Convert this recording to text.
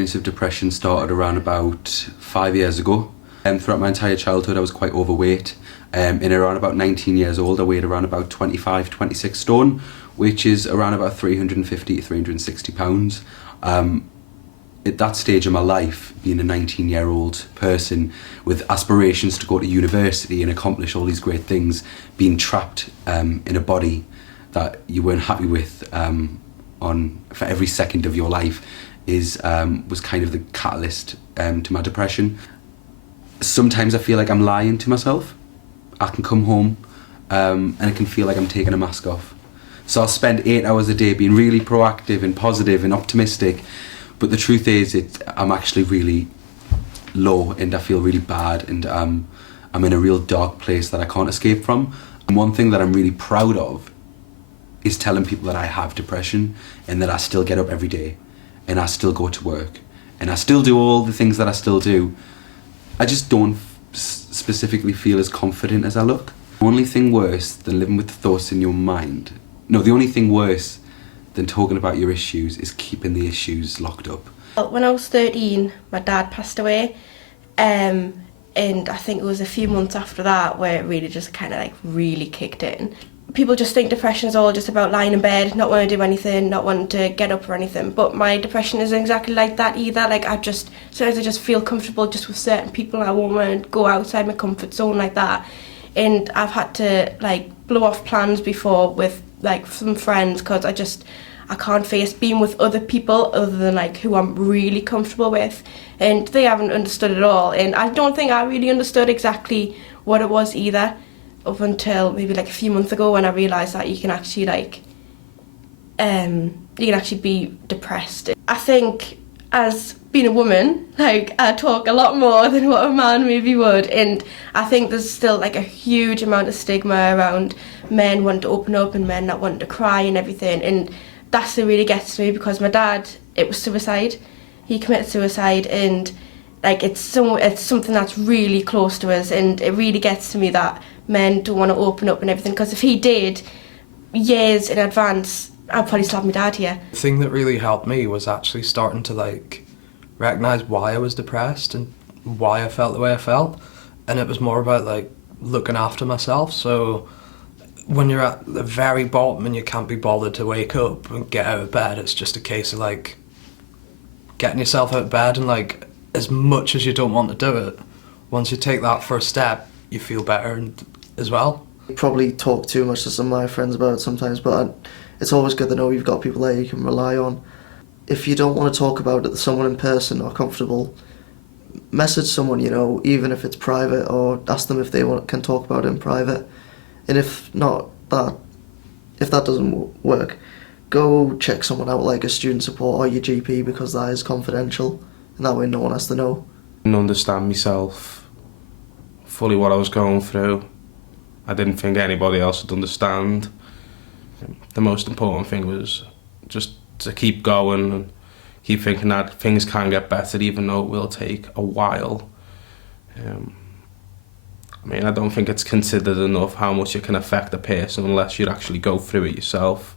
experience of depression started around about 5 years ago. Throughout my entire childhood I was quite overweight. And around about 19 years old I weighed around about 25, 26 stone, which is around about 350 to 360 pounds. At that stage of my life, being a 19-year-old person with aspirations to go to university and accomplish all these great things, being trapped in a body that you weren't happy with for every second of your life was kind of the catalyst to my depression. Sometimes I feel like I'm lying to myself. I can come home and it can feel like I'm taking a mask off. So I'll spend 8 hours a day being really proactive and positive and optimistic, but the truth is I'm actually really low and I feel really bad, and I'm in a real dark place that I can't escape from. And one thing that I'm really proud of is telling people that I have depression and that I still get up every day and I still go to work and I still do all the things that I still do. I just don't specifically feel as confident as I look. The only thing worse than living with the thoughts in your mind, the only thing worse than talking about your issues is keeping the issues locked up. When I was 13, my dad passed away, and I think it was a few months after that where it really just kind of really kicked in. People just think depression is all just about lying in bed, not wanting to do anything, not wanting to get up or anything, but my depression isn't exactly like that either. Sometimes I just feel comfortable just with certain people and I won't want to go outside my comfort zone like that. And I've had to blow off plans before with some friends because I can't face being with other people other than who I'm really comfortable with, and they haven't understood it all, and I don't think I really understood exactly what it was either up until maybe a few months ago when I realised that you can actually be depressed. I think as being a woman, I talk a lot more than what a man maybe would, and I think there's still a huge amount of stigma around men wanting to open up and men not wanting to cry and everything, and that's what really gets to me because my dad, it was suicide. He committed suicide, and it's something that's really close to us, and it really gets to me that men don't want to open up and everything, because if he did years in advance, I'd probably slap my dad here. The thing that really helped me was actually starting to recognise why I was depressed and why I felt the way I felt, and it was more about looking after myself. So when you're at the very bottom and you can't be bothered to wake up and get out of bed, it's just a case of getting yourself out of bed, and as much as you don't want to do it, once you take that first step, you feel better as well. I probably talk too much to some of my friends about it sometimes, but it's always good to know you've got people there you can rely on. If you don't want to talk about it to someone in person or comfortable, message someone, even if it's private, or ask them if they can talk about it in private. And if that doesn't work, go check someone out like a student support or your GP, because that is confidential, and that way no one has to know. I didn't understand myself fully what I was going through. I didn't think anybody else would understand. The most important thing was just to keep going and keep thinking that things can get better, even though it will take a while. I don't think it's considered enough how much it can affect a person unless you actually go through it yourself.